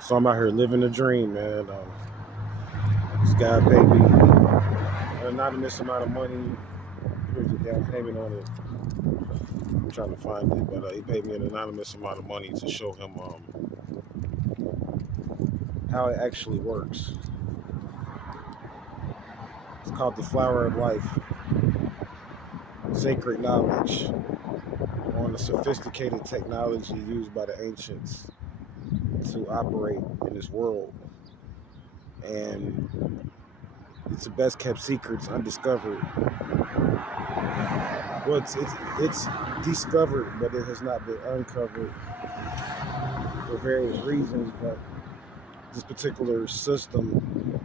So I'm out here living the dream, man. This guy paid me an anonymous amount of money. Here's the down payment on it. I'm trying to find it, but he paid me an anonymous amount of money to show him how it actually works. It's called the Flower of Life, Sacred Knowledge on the sophisticated technology used by the ancients to operate in this world. And it's the best kept secret. It's undiscovered. Well, it's discovered, but it has not been uncovered for various reasons. But this particular system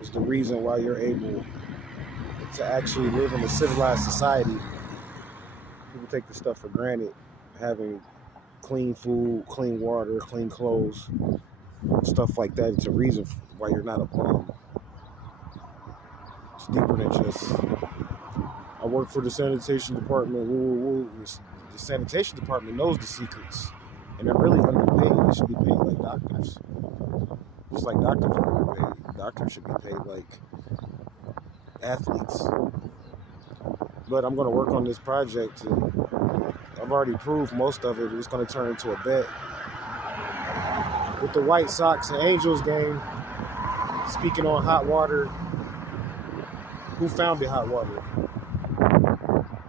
is the reason why you're able to actually live in a civilized society. People take this stuff for granted, having clean food, clean water, clean clothes, stuff like that. It's a reason why you're not a bum. It's deeper than just, I work for the sanitation department. The sanitation department knows the secrets, and they're really underpaid. They should be paid like doctors. Just like doctors are underpaid. Doctors should be paid like athletes. But I'm going to work on this project. I've already proved most of it. It's going to turn into a bet. With the White Sox and Angels game, speaking on hot water, who founded hot water?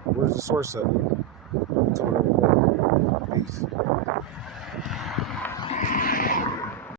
Where's the source of it? Peace.